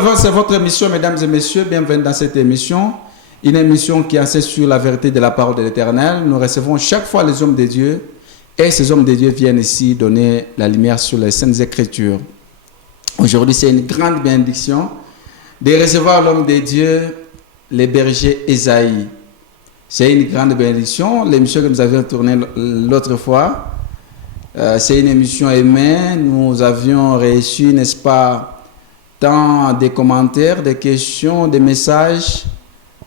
Éleveur, c'est votre émission, mesdames et messieurs. Bienvenue dans cette émission. Une émission qui insiste sur la vérité de la parole de l'Éternel. Nous recevons chaque fois les hommes de Dieu. Et ces hommes de Dieu viennent ici donner la lumière sur les Saintes Écritures. Aujourd'hui, c'est une grande bénédiction de recevoir l'homme de Dieu, le berger Esaïe. C'est une grande bénédiction. L'émission que nous avions tournée l'autre fois, c'est une émission aimée. Nous avions reçu, n'est-ce pas, tant des commentaires, des questions, des messages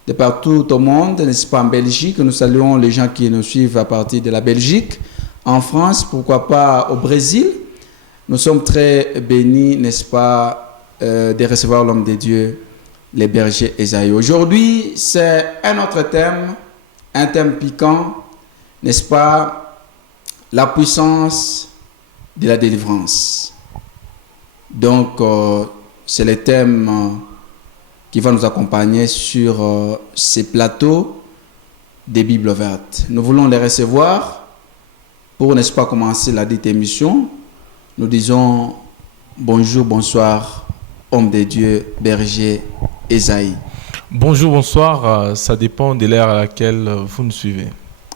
de partout au monde, n'est-ce pas, en Belgique. Nous saluons les gens qui nous suivent à partir de la Belgique, en France, pourquoi pas au Brésil. Nous sommes très bénis, n'est-ce pas, de recevoir l'homme de Dieu, le berger Esaïe. Aujourd'hui, c'est un autre thème, un thème piquant, n'est-ce pas, la puissance de la délivrance. Donc, c'est le thème qui va nous accompagner sur ces plateaux des Bibles vertes. Nous voulons les recevoir pour, n'est-ce pas, commencer la dite émission. Nous disons bonjour, bonsoir, homme de Dieu, berger Esaïe. Bonjour, bonsoir, ça dépend de l'ère à laquelle vous nous suivez.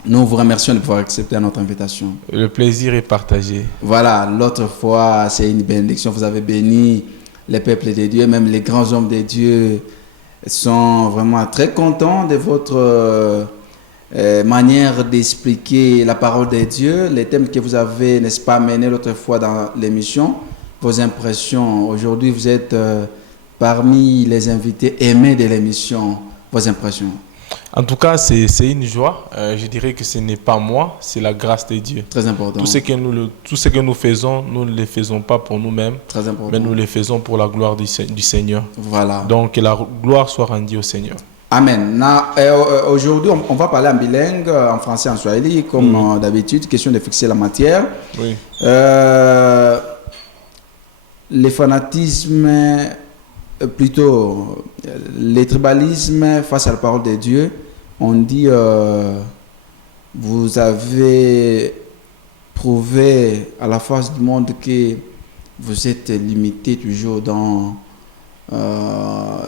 Nous vous remercions de pouvoir accepter notre invitation. Le plaisir est partagé. Voilà, l'autre fois, c'est une bénédiction. Vous avez béni les peuples de Dieu, même les grands hommes de Dieu sont vraiment très contents de votre manière d'expliquer la parole de Dieu, les thèmes que vous avez, n'est-ce pas, menés l'autre fois dans l'émission, vos impressions. Aujourd'hui, vous êtes parmi les invités aimés de l'émission, vos impressions. En tout cas, c'est une joie. Je dirais que ce n'est pas moi, c'est la grâce de Dieu. Très important. Tout ce que nous faisons, nous ne le faisons pas pour nous-mêmes, très important, mais nous le faisons pour la gloire du Seigneur. Voilà. Donc, que la gloire soit rendue au Seigneur. Amen. Aujourd'hui, on va parler en bilingue, en français et en swahili, comme d'habitude, question de fixer la matière. Oui. Le fanatisme, plutôt le tribalisme face à la parole de Dieu. On dit, vous avez prouvé à la face du monde que vous êtes limité toujours dans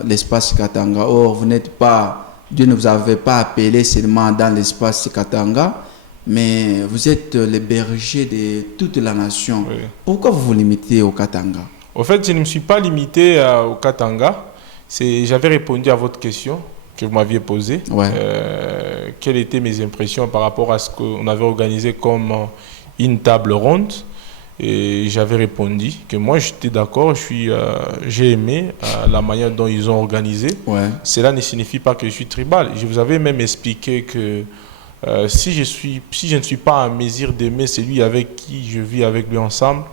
l'espace Katanga. Or, vous n'êtes pas, Dieu ne vous avait pas appelé seulement dans l'espace Katanga, mais vous êtes le berger de toute la nation. Oui. Pourquoi vous vous limitez au Katanga? Au fait, je ne me suis pas limité au Katanga. J'avais répondu à votre question que vous m'aviez posée. Ouais. Quelles étaient mes impressions par rapport à ce qu'on avait organisé comme une table ronde. Et j'avais répondu que moi, j'étais d'accord, j'ai aimé la manière dont ils ont organisé. Ouais. Cela ne signifie pas que je suis tribal. Je vous avais même expliqué que si je ne suis pas en mesure d'aimer celui avec qui je vis avec lui ensemble,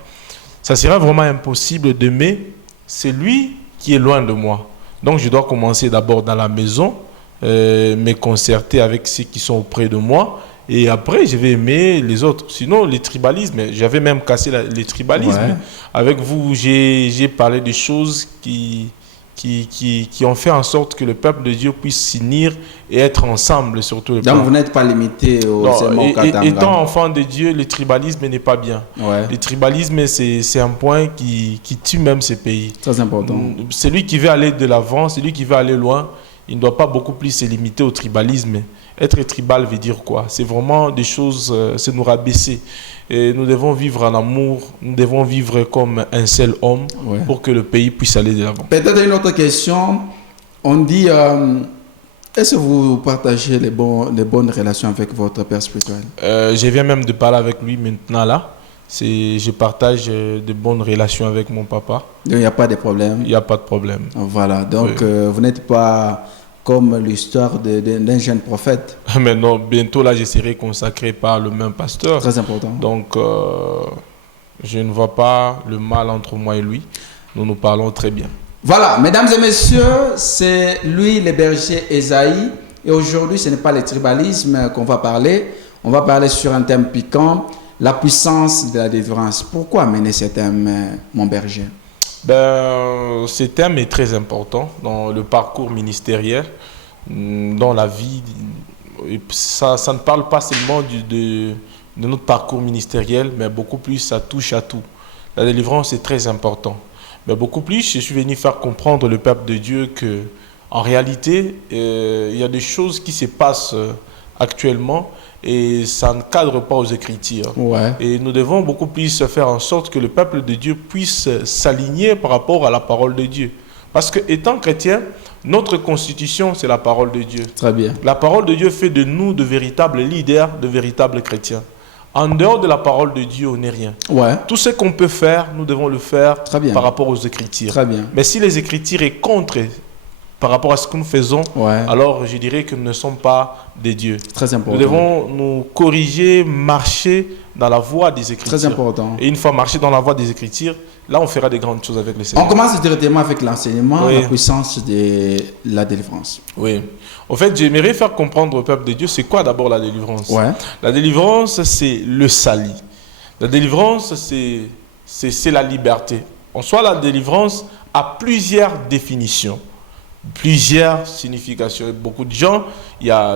ça sera vraiment impossible d'aimer celui qui est loin de moi. Donc, je dois commencer d'abord dans la maison, me concerter avec ceux qui sont auprès de moi. Et après, je vais aimer les autres. Sinon, les tribalismes, j'avais même cassé les tribalismes. Ouais. Avec vous, j'ai parlé des choses qui ont fait en sorte que le peuple de Dieu puisse s'unir et être ensemble, surtout. Donc, vous n'êtes pas limité seulement au Katanga. Étant enfant de Dieu, le tribalisme n'est pas bien. Ouais. Le tribalisme, c'est un point qui tue même ces pays. Très important. Celui qui veut aller de l'avant, celui qui veut aller loin, il ne doit pas beaucoup plus se limiter au tribalisme. Être tribal veut dire quoi? C'est vraiment des choses, c'est nous rabaisser. Et nous devons vivre en amour, nous devons vivre comme un seul homme pour que le pays puisse aller de l'avant. Peut-être une autre question. On dit, est-ce que vous partagez les bonnes relations avec votre père spirituel? Je viens même de parler avec lui maintenant là. Je partage de bonnes relations avec mon papa. Donc il n'y a pas de problème? Il n'y a pas de problème. Voilà, donc vous n'êtes pas comme l'histoire d'un jeune prophète. Mais non, bientôt là je serai consacré par le même pasteur. Très important. Donc je ne vois pas le mal entre moi et lui. Nous nous parlons très bien. Voilà, mesdames et messieurs, c'est lui le berger Esaïe. Et aujourd'hui, ce n'est pas le tribalisme qu'on va parler. On va parler sur un thème piquant, la puissance de la délivrance. Pourquoi amener ce thème, mon berger? Ce thème est très important dans le parcours ministériel, dans la vie. Ça ne parle pas seulement de notre parcours ministériel, mais beaucoup plus, ça touche à tout. La délivrance est très important. Mais beaucoup plus, je suis venu faire comprendre le peuple de Dieu que, en réalité, il y a des choses qui se passent actuellement et ça ne cadre pas aux Écritures. Ouais. Et nous devons beaucoup plus faire en sorte que le peuple de Dieu puisse s'aligner par rapport à la parole de Dieu. Parce que, étant chrétien, notre constitution, c'est la parole de Dieu. Très bien. La parole de Dieu fait de nous de véritables leaders, de véritables chrétiens. En dehors de la parole de Dieu, on n'est rien. Ouais. Tout ce qu'on peut faire, nous devons le faire Très bien. par rapport aux Écritures. Très bien. Mais si les Écritures sont contre par rapport à ce que nous faisons, Ouais. alors je dirais que nous ne sommes pas des dieux. Très important. Nous devons nous corriger, marcher dans la voie des Écritures. Très important. Et une fois marché dans la voie des Écritures, là on fera des grandes choses avec le Seigneur. On commence directement avec l'enseignement, Oui. la puissance de la délivrance. Oui. En fait, j'aimerais faire comprendre au peuple de Dieu, c'est quoi d'abord la délivrance? Ouais. La délivrance, c'est le salut. La délivrance, c'est la liberté. En soi, la délivrance a plusieurs définitions, plusieurs significations. Et beaucoup de gens,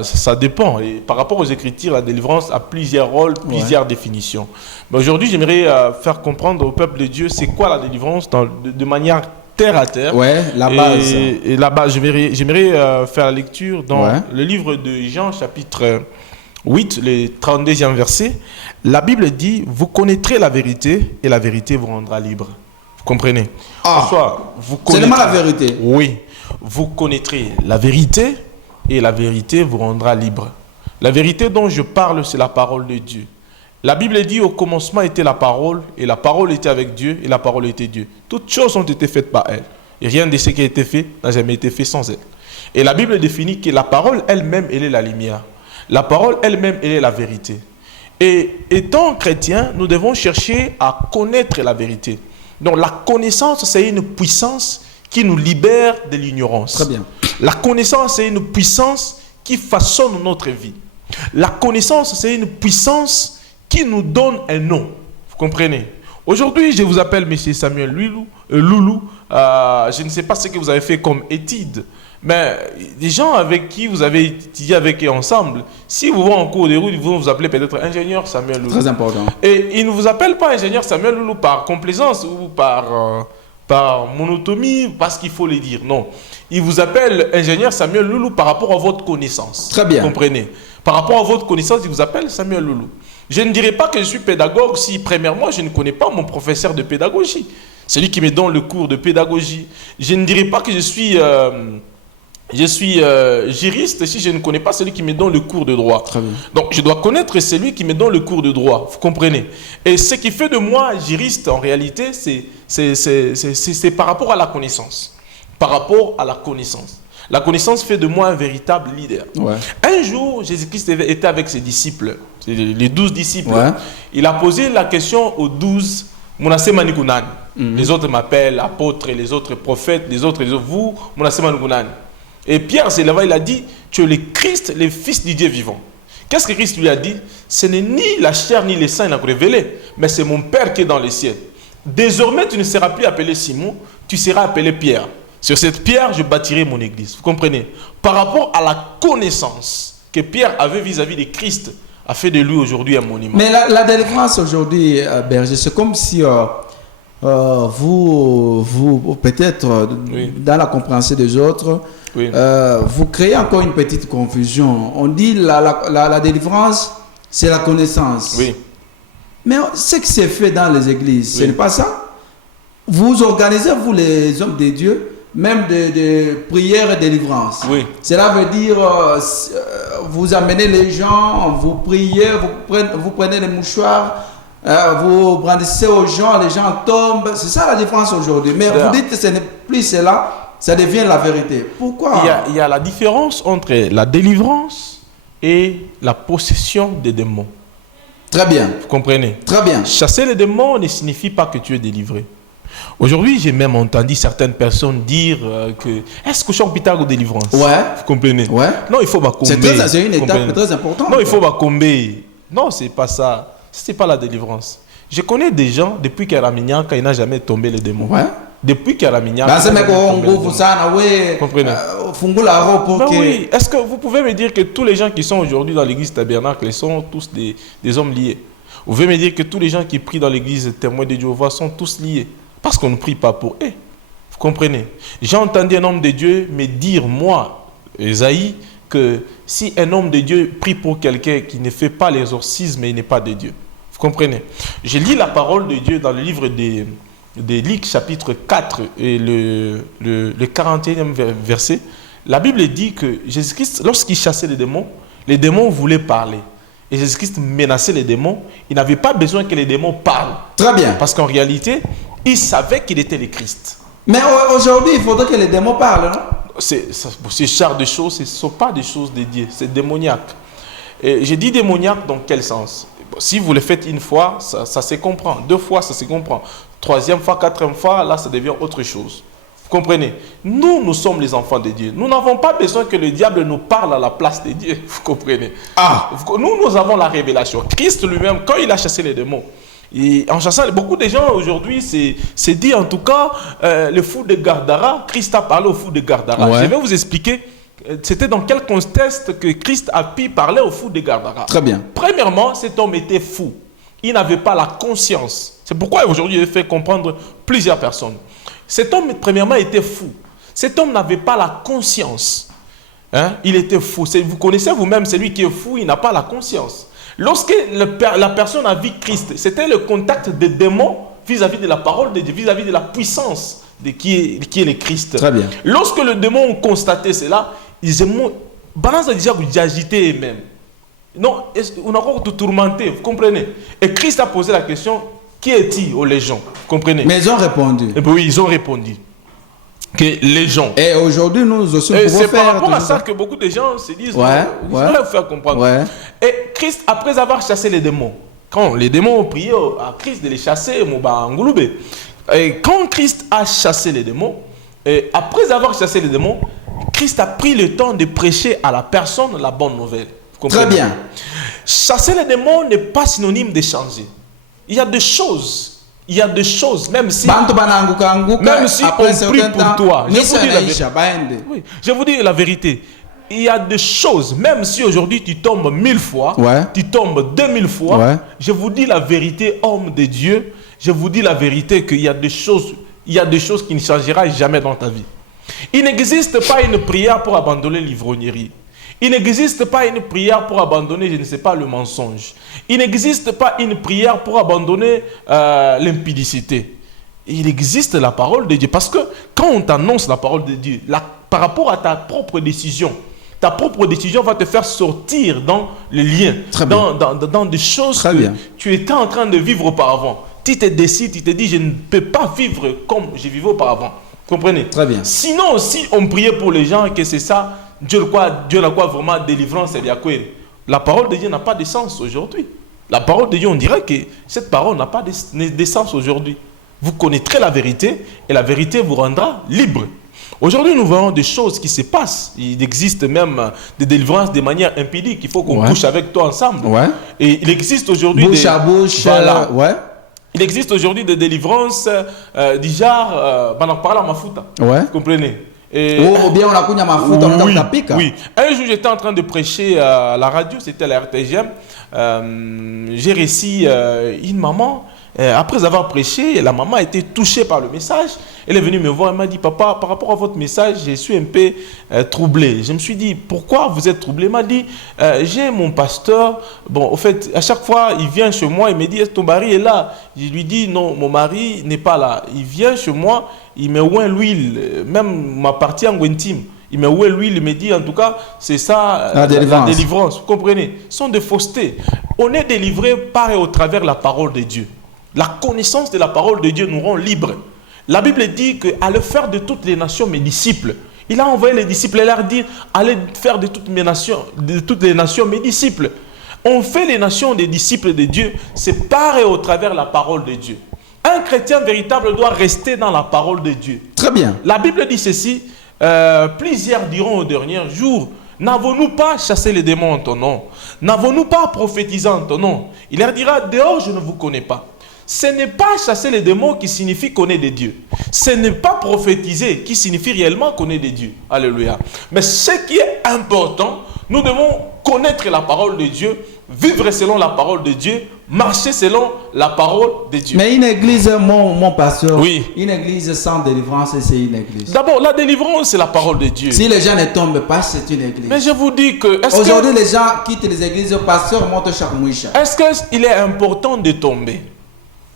ça dépend. Et par rapport aux Écritures, la délivrance a plusieurs rôles, plusieurs définitions. Mais aujourd'hui, j'aimerais faire comprendre au peuple de Dieu, c'est quoi la délivrance de manière terre à terre. Ouais, la base. Et là-bas, j'aimerais faire la lecture dans Ouais. le livre de Jean, chapitre 8, le 32e verset. La Bible dit, vous connaîtrez la vérité et la vérité vous rendra libre. Vous comprenez? Ah. En soi, vous Seulement connaîtrez- la vérité. Oui. Vous connaîtrez la vérité et la vérité vous rendra libre. La vérité dont je parle, c'est la parole de Dieu. La Bible dit, au commencement était la parole, et la parole était avec Dieu, et la parole était Dieu. Toutes choses ont été faites par elle. Et rien de ce qui a été fait n'a jamais été fait sans elle. Et la Bible définit que la parole elle-même, elle est la lumière. La parole elle-même, elle est la vérité. Et étant chrétiens, nous devons chercher à connaître la vérité. Donc la connaissance, c'est une puissance qui nous libère de l'ignorance. Très bien. La connaissance, c'est une puissance qui façonne notre vie. La connaissance, c'est une puissance qui nous donne un nom. Vous comprenez? Aujourd'hui, je vous appelle M. Samuel Loulou. Je ne sais pas ce que vous avez fait comme étude, mais les gens avec qui vous avez étudié avec eux ensemble, si vous vont en cours de route, ils vont vous appeler peut-être ingénieur Samuel Loulou. Très important. Et ils ne vous appellent pas ingénieur Samuel Loulou par complaisance ou par monotomie, parce qu'il faut le dire. Non. Ils vous appellent ingénieur Samuel Loulou par rapport à votre connaissance. Très bien. Vous comprenez? Par rapport à votre connaissance, ils vous appellent Samuel Loulou. Je ne dirais pas que je suis pédagogue si, premièrement, je ne connais pas mon professeur de pédagogie. Celui qui me donne le cours de pédagogie. Je ne dirais pas que je suis juriste si je ne connais pas celui qui me donne le cours de droit. Très bien. Donc, je dois connaître celui qui me donne le cours de droit. Vous comprenez? Et ce qui fait de moi juriste, en réalité, c'est par rapport à la connaissance. Par rapport à la connaissance. La connaissance fait de moi un véritable leader. Ouais. Un jour, Jésus-Christ était avec ses disciples, les 12 disciples. Ouais. Il a posé la question aux 12. Monasé Manikunan. Les autres m'appellent apôtre, les autres prophètes, les autres, vous, Monasé Manikunan. Et Pierre s'est levé, il a dit, tu es le Christ, le Fils du Dieu vivant. Qu'est-ce que Christ lui a dit? Ce n'est ni la chair ni le sang qui n'a révélé, mais c'est mon Père qui est dans les cieux. Désormais, tu ne seras plus appelé Simon, tu seras appelé Pierre. Sur cette pierre, je bâtirai mon église. Vous comprenez? Par rapport à la connaissance que Pierre avait vis-à-vis de Christ, a fait de lui aujourd'hui un monument. Mais la délivrance aujourd'hui, Berger, c'est comme si vous peut-être, Oui. dans la compréhension des autres, Oui. vous créez encore une petite confusion. On dit la délivrance, c'est la connaissance. Oui. Mais ce qui s'est fait dans les églises, ce Oui. n'est pas ça. Vous organisez, vous les hommes de Dieu, même de prières et délivrance. Oui. Cela veut dire, vous amenez les gens, vous priez, vous prenez les mouchoirs, vous brandissez aux gens, les gens tombent. C'est ça la différence aujourd'hui. Mais C'est vous dites que ce n'est plus cela, ça devient la vérité. Pourquoi? Il y a la différence entre la délivrance et la possession des démons. Très bien, Vous comprenez? très bien. Chasser les démons ne signifie pas que tu es délivré. Aujourd'hui, j'ai même entendu certaines personnes dire que est-ce que je suis hôpital ou délivrance? Ouais. Vous comprenez? Ouais. Non, il faut bacomber. C'est une Vous comprenez? étape très importante. Non, il faut bacomber. Non, c'est pas ça. C'est pas la délivrance. Je connais des gens depuis qu'Aramignan, quand il n'a jamais tombé les démons. Ouais. Depuis qu'Aramignan. Basi meko nguvu sana we Comprenez. fungula roho Ben poke. oui. Est-ce que vous pouvez me dire que tous les gens qui sont aujourd'hui dans l'église tabernacle sont tous des hommes liés? Vous pouvez me dire que tous les gens qui prient dans l'église témoin de Jéhovah sont tous liés? Parce qu'on ne prie pas pour eux. Vous comprenez? J'ai entendu un homme de Dieu me dire, moi, Esaïe, que si un homme de Dieu prie pour quelqu'un qui ne fait pas l'exorcisme, il n'est pas de Dieu. Vous comprenez? Je lis la parole de Dieu dans le livre des Luc, chapitre 4, et le 41e verset. La Bible dit que Jésus-Christ, lorsqu'il chassait les démons voulaient parler. Et Jésus-Christ menaçait les démons. Il n'avait pas besoin que les démons parlent. Très bien. Parce qu'en réalité, il savait qu'il était le Christ. Mais aujourd'hui, il faudrait que les démons parlent, non? Ces genres de choses, ce ne sont pas des choses dédiées, c'est démoniaque. Et j'ai dit démoniaque dans quel sens? Si vous le faites une fois, ça se comprend. 2 fois, ça se comprend. 3e fois, 4e fois, là, ça devient autre chose. Vous comprenez? Nous sommes les enfants de Dieu. Nous n'avons pas besoin que le diable nous parle à la place de Dieu. Vous comprenez? Nous avons la révélation. Christ lui-même, quand il a chassé les démons, et en chassant, beaucoup de gens aujourd'hui, c'est dit en tout cas, le fou de Gardara, Christ a parlé au fou de Gardara. Ouais. Je vais vous expliquer, c'était dans quel contexte que Christ a pu parler au fou de Gardara. Très bien. Premièrement, cet homme était fou. Il n'avait pas la conscience. C'est pourquoi aujourd'hui, il fait comprendre plusieurs personnes. Cet homme, premièrement, était fou. Cet homme n'avait pas la conscience. Hein? Il était fou. Vous connaissez vous-même, celui qui est fou, il n'a pas la conscience. Lorsque la personne a vu Christ, c'était le contact des démons vis-à-vis de la parole de Dieu, vis-à-vis de la puissance de qui est le Christ. Très bien. Lorsque les démons ont constaté cela, ils ont déjà agité eux-mêmes. Non, on a encore tout tourmenté, vous comprenez? Et Christ a posé la question, qui est-il aux légions? Vous comprenez? Mais ils ont répondu. Et puis oui, ils ont répondu. Que les gens. Et aujourd'hui, nous aussi, nous pouvons c'est faire... par rapport à ça que beaucoup de gens se disent, ouais, je vais vous faire comprendre. Ouais. Et Christ, après avoir chassé les démons, quand les démons ont prié à Christ de les chasser, et quand Christ a chassé les démons, et après avoir chassé les démons, Christ a pris le temps de prêcher à la personne la bonne nouvelle. Vous comprenez? Très bien. Chasser les démons n'est pas synonyme de changer. Il y a des choses, même si on prie pour toi, je vous dis la vérité, il y a des choses, même si aujourd'hui tu tombes 1000 fois, ouais, tu tombes 2000 fois, ouais, je vous dis la vérité, homme de Dieu, je vous dis la vérité qu'il y a des choses qui ne changeront jamais dans ta vie. Il n'existe pas une prière pour abandonner l'ivrognerie. Il n'existe pas une prière pour abandonner, je ne sais pas, le mensonge. Il n'existe pas une prière pour abandonner l'impudicité. Il existe la parole de Dieu. Parce que quand on t'annonce la parole de Dieu, par rapport à ta propre décision va te faire sortir dans les liens, dans des choses que tu étais en train de vivre auparavant. Tu te décides, tu te dis, je ne peux pas vivre comme je vivais auparavant. Comprenez? Très bien. Sinon, si on priait pour les gens, que c'est ça, Dieu n'a quoi vraiment délivrance et quoi. La parole de Dieu n'a pas de sens aujourd'hui. La parole de Dieu, on dirait que cette parole n'a pas de sens aujourd'hui. Vous connaîtrez la vérité et la vérité vous rendra libre. Aujourd'hui, nous voyons des choses qui se passent. Il existe même des délivrances de manière impudique. Il faut qu'on couche avec toi ensemble. Ouais. Et il existe aujourd'hui bouche à bouche. Voilà. Ouais. Il existe aujourd'hui des délivrances du genre, on en parle à Mafuta. Ouais. Vous comprenez? Ou bien on a connu Mafuta, oui, on pique. Oui. Un jour, j'étais en train de prêcher à la radio, c'était la RTGM. J'ai réussi une maman. Après avoir prêché, la maman a été touchée par le message. Elle est venue me voir, elle m'a dit, papa, par rapport à votre message, je suis un peu troublé. Je me suis dit, pourquoi vous êtes troublé? Elle m'a dit, j'ai mon pasteur, bon, au fait, à chaque fois, il vient chez moi, il me dit, est-ce que ton mari est là? Je lui dis, non, mon mari n'est pas là. Il vient chez moi, il me oint l'huile, même ma partie en intime. Il me oint l'huile, il me dit, en tout cas, c'est ça, la délivrance. Vous comprenez? Ce sont des faussetés. On est délivré par et au travers de la parole de Dieu. La connaissance de la parole de Dieu nous rend libres. La Bible dit qu'allez faire de toutes les nations mes disciples. Il a envoyé les disciples et leur dit, allez faire de toutes les nations mes disciples. On fait les nations des disciples de Dieu, c'est par et au travers de la parole de Dieu. Un chrétien véritable doit rester dans la parole de Dieu. Très bien. La Bible dit ceci, plusieurs diront au dernier jour, n'avons-nous pas chassé les démons en ton nom? N'avons-nous pas prophétisé en ton nom? Il leur dira, dehors je ne vous connais pas. Ce n'est pas chasser les démons qui signifie connaître des dieux. Ce n'est pas prophétiser qui signifie réellement connaître des dieux. Alléluia. Mais ce qui est important, nous devons connaître la parole de Dieu vivre selon la parole de Dieu, marcher selon la parole de Dieu. Mais une église, mon pasteur, Oui. Une église sans délivrance, c'est une église. D'abord, la délivrance, c'est la parole de Dieu. Si les gens ne tombent pas, c'est une église. Mais je vous dis que... Aujourd'hui, les gens quittent les églises, le pasteur monte chaque mouicha. Est-ce qu'il est important de tomber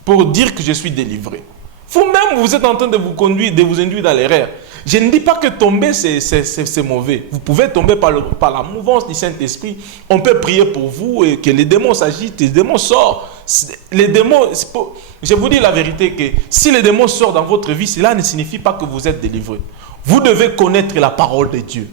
pour dire que je suis délivré? Vous-même, vous êtes en train de vous conduire, de vous induire dans l'erreur. Je ne dis pas que tomber, c'est mauvais. Vous pouvez tomber par la mouvance du Saint-Esprit. On peut prier pour vous et que les démons s'agitent, les démons sortent. Les démons, je vous dis la vérité que si les démons sortent dans votre vie, cela ne signifie pas que vous êtes délivré. Vous devez connaître la parole de Dieu.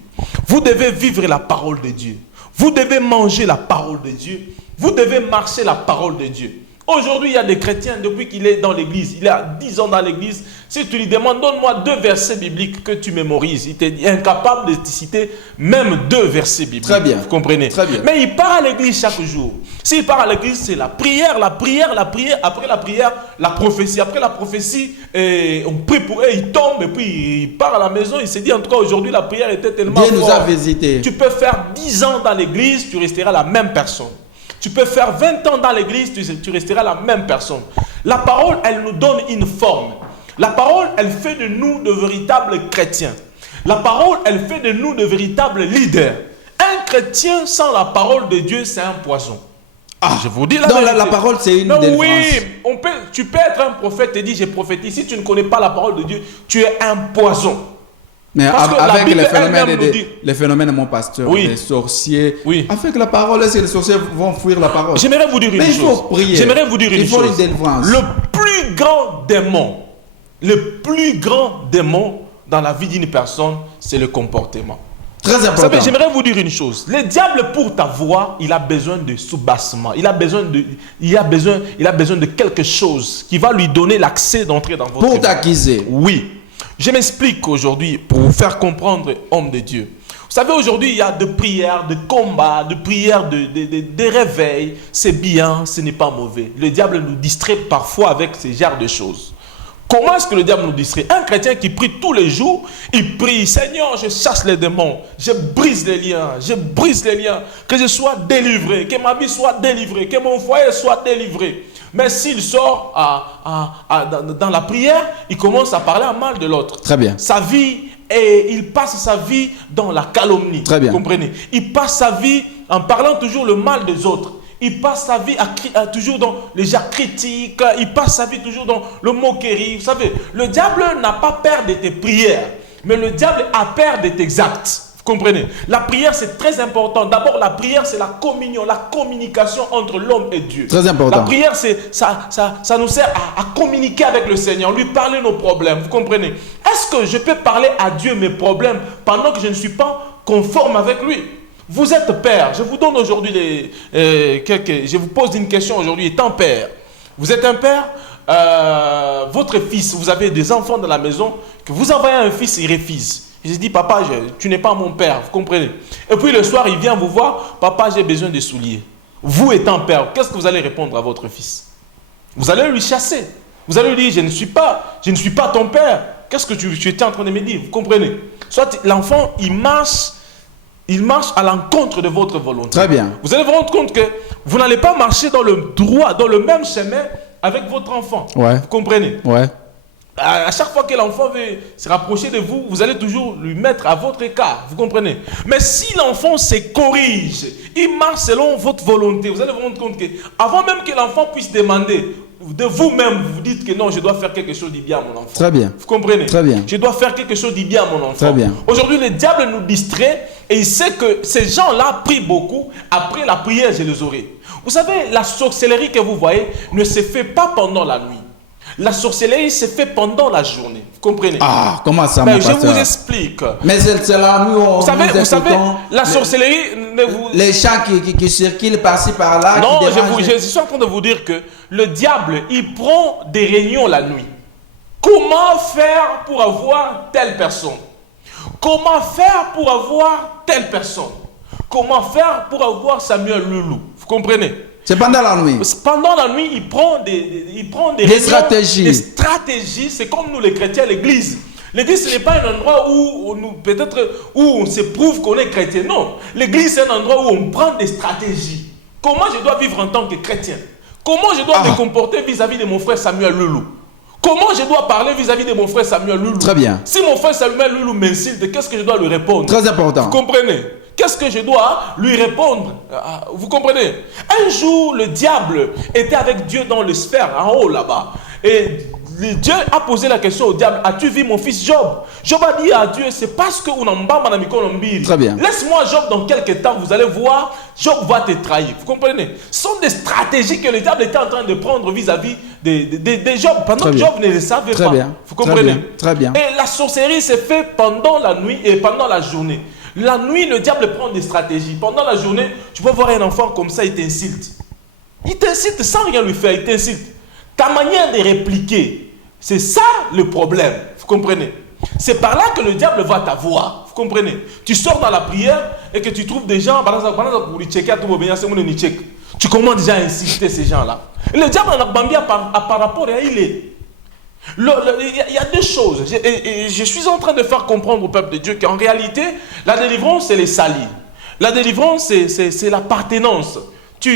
Vous devez vivre la parole de Dieu. Vous devez manger la parole de Dieu. Vous devez marcher la parole de Dieu. Aujourd'hui, il y a des chrétiens, depuis qu'il est dans l'église, il a 10 ans dans l'église, si tu lui demandes, donne-moi 2 versets bibliques que tu mémorises, il est incapable de te citer même 2 versets bibliques. Très bien. Vous comprenez? Très bien. Mais il part à l'église chaque jour. S'il part à l'église, c'est la prière, la prière, la prière. Après la prière, la prophétie. Après la prophétie, on prie pour eux, il tombe et puis il part à la maison. Il s'est dit, en tout cas, aujourd'hui, la prière était tellement Dieu nous a visités. Tu peux faire 10 ans dans l'église, tu resteras la même personne. Tu peux faire 20 ans dans l'église, tu resteras la même personne. La parole, elle nous donne une forme. La parole, elle fait de nous de véritables chrétiens. La parole, elle fait de nous de véritables leaders. Un chrétien sans la parole de Dieu, c'est un poison. Ah, je vous dis la vérité. La parole, c'est une délivrance. Oui, tu peux être un prophète et dire j'ai prophétisé. Si tu ne connais pas la parole de Dieu, tu es un poison. Mais avec les phénomènes, mon pasteur, les sorciers, avec la parole, est-ce que les sorciers vont fuir la parole? J'aimerais vous dire une chose. Il faut prier. J'aimerais vous dire une chose. Il faut une délivrance. Le plus grand démon dans la vie d'une personne, c'est le comportement. Très important. Vous savez, j'aimerais vous dire une chose. Le diable, pour t'avoir, il a besoin de soubassement. Il a besoin de quelque chose qui va lui donner l'accès d'entrer dans votre vie. Pour t'acquiser. Oui. Je m'explique aujourd'hui pour vous faire comprendre, homme de Dieu. Vous savez, aujourd'hui, il y a de prières, de combats, de prières, de réveils. C'est bien, ce n'est pas mauvais. Le diable nous distrait parfois avec ce genre de choses. Comment est-ce que le diable nous distrait? Un chrétien qui prie tous les jours, il prie, Seigneur, je chasse les démons, je brise les liens, que je sois délivré, que ma vie soit délivrée, que mon foyer soit délivré. Mais s'il sort dans la prière, il commence à parler à mal de l'autre. Très bien. Sa vie, et il passe sa vie dans la calomnie. Très bien. Vous comprenez? Il passe sa vie en parlant toujours le mal des autres. Il passe sa vie toujours dans les gens critiques. Il passe sa vie toujours dans le moquerie. Vous savez, le diable n'a pas peur de tes prières, mais le diable a peur de tes actes. Vous comprenez? La prière, c'est très important. D'abord, la prière, c'est la communion, la communication entre l'homme et Dieu. Très important. La prière, ça nous sert à communiquer avec le Seigneur, lui parler nos problèmes. Vous comprenez? Est-ce que je peux parler à Dieu mes problèmes pendant que je ne suis pas conforme avec lui? Vous êtes père. Je vous donne aujourd'hui je vous pose une question aujourd'hui. Étant père, vous êtes un père, votre fils, vous avez des enfants dans la maison, que vous envoyez un fils, il refuse. Il se dit, papa, tu n'es pas mon père, vous comprenez? Et puis le soir, il vient vous voir, papa, j'ai besoin de souliers. Vous étant père, qu'est-ce que vous allez répondre à votre fils? Vous allez lui chasser. Vous allez lui dire, je ne suis pas ton père. Qu'est-ce que tu étais en train de me dire? Vous comprenez? Soit l'enfant, il marche à l'encontre de votre volonté. Très bien. Vous allez vous rendre compte que vous n'allez pas marcher dans le droit, dans le même chemin avec votre enfant. Ouais. Vous comprenez? Ouais. À chaque fois que l'enfant veut se rapprocher de vous, vous allez toujours lui mettre à votre écart. Vous comprenez? Mais si l'enfant se corrige, il marche selon votre volonté, vous allez vous rendre compte que avant même que l'enfant puisse demander de vous-même, vous dites que non, je dois faire quelque chose de bien à mon enfant. Très bien. Vous comprenez? Très bien. Je dois faire quelque chose de bien à mon enfant. Très bien. Aujourd'hui, le diable nous distrait et il sait que ces gens-là prient beaucoup. Après la prière, je les aurai. Vous savez, la sorcellerie que vous voyez ne se fait pas pendant la nuit. La sorcellerie se fait pendant la journée. Vous comprenez? Ah, comment ça, mon pasteur? Je vous explique. Mais c'est la nuit où vous savez, la sorcellerie... Les chants qui circulent par-ci, par-là... Non, je suis en train de vous dire que le diable, il prend des réunions la nuit. Comment faire pour avoir telle personne? Comment faire pour avoir telle personne? Comment faire pour avoir Samuel Loulou? Vous comprenez? C'est pendant la nuit. Pendant la nuit, il prend des stratégies. Des stratégies, c'est comme nous les chrétiens, l'église. L'église, ce n'est pas un endroit où on se prouve qu'on est chrétien. Non. L'église, c'est un endroit où on prend des stratégies. Comment je dois vivre en tant que chrétien? Comment je dois me comporter vis-à-vis de mon frère Samuel Loulou? Comment je dois parler vis-à-vis de mon frère Samuel Loulou? Très bien. Si mon frère Samuel Loulou m'insulte, qu'est-ce que je dois lui répondre? Très important. Vous comprenez? Qu'est-ce que je dois lui répondre? Vous comprenez? Un jour, le diable était avec Dieu dans le sphère, en haut là-bas. Et Dieu a posé la question au diable, as-tu vu mon fils Job? Job a dit à Dieu, c'est parce que très bien. Laisse-moi Job dans quelques temps, vous allez voir, Job va te trahir. Vous comprenez? Ce sont des stratégies que le diable était en train de prendre vis-à-vis de Job, pendant que Job ne le savait pas. Bien. Vous comprenez? Très bien. Et la sorcellerie s'est faite pendant la nuit et pendant la journée. La nuit, le diable prend des stratégies. Pendant la journée, tu peux voir un enfant comme ça, il t'insulte. Il t'insulte sans rien lui faire, il t'insulte. Ta manière de répliquer, c'est ça le problème. Vous comprenez? C'est par là que le diable va t'avoir. Vous comprenez? Tu sors dans la prière et que tu trouves des gens, tu commences déjà à insulter ces gens-là. Le diable en a bambi par rapport à il est. Il y a deux choses. Je suis en train de faire comprendre au peuple de Dieu qu'en réalité, la délivrance, c'est les salis. La délivrance, c'est l'appartenance.